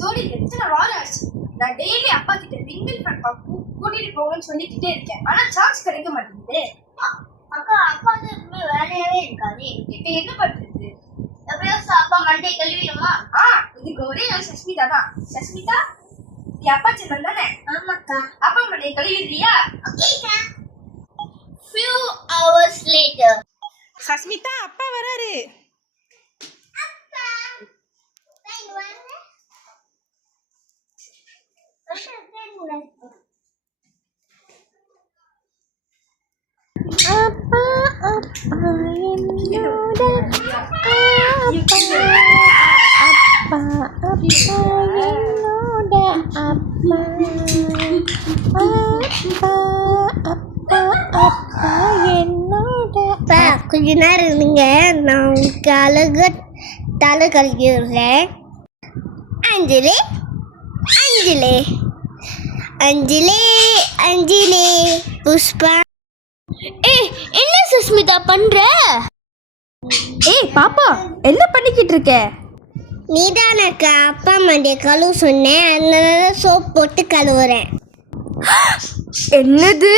ஜோடி எத்தனை வாரம் ஆச்சு. நான் டெய்லி அப்பா கிட்ட விங்கிள் கூட்டிட்டு போகணும்னு சொல்லிக்கிட்டே இருக்கேன். ஆனா சான்ஸ் கிடைக்க மாட்டேங்குது. அக்கா அப்பா வந்து வேலையாவே இருக்காது. இப்ப என்ன பண்றது? எப்படியாவது அப்பா மண்டே கழுவிடுமா? இதுக்கு ஒரே சஸ்மிதா தான். சஸ்மிதா, நீ அப்பா செல்லம் தானே? ஆமாக்கா. அப்பா மண்டே கழுவிடுறியா? ஓகேக்கா. Few hours later. சஸ்மிதா, அப்பா வராரு. அப்பா லைன் வாங்க. அப்பா அப்பா என்னோட அப்பா அப்பா என்னோட அப்பா அப்பா அப்பா அப்பா என்னோட அப்பா. கொஞ்ச நேரம் இருங்க, நான் உங்களுக்கு அழகு தலை கழுவி விடுறேன். அஞ்சலி அஞ்சலி அஞ்சலி அஞ்சலி புஷ்பா. என்ன சுஸ்மிதா பண்ற? பாப்பா, என்ன பண்ணிக்கிட்டு இருக்க? நீதானக்கா அப்பா மண்டிய கழுவு சொன்னேன், அதனால சோப் போட்டு கழுவுறேன். என்னது?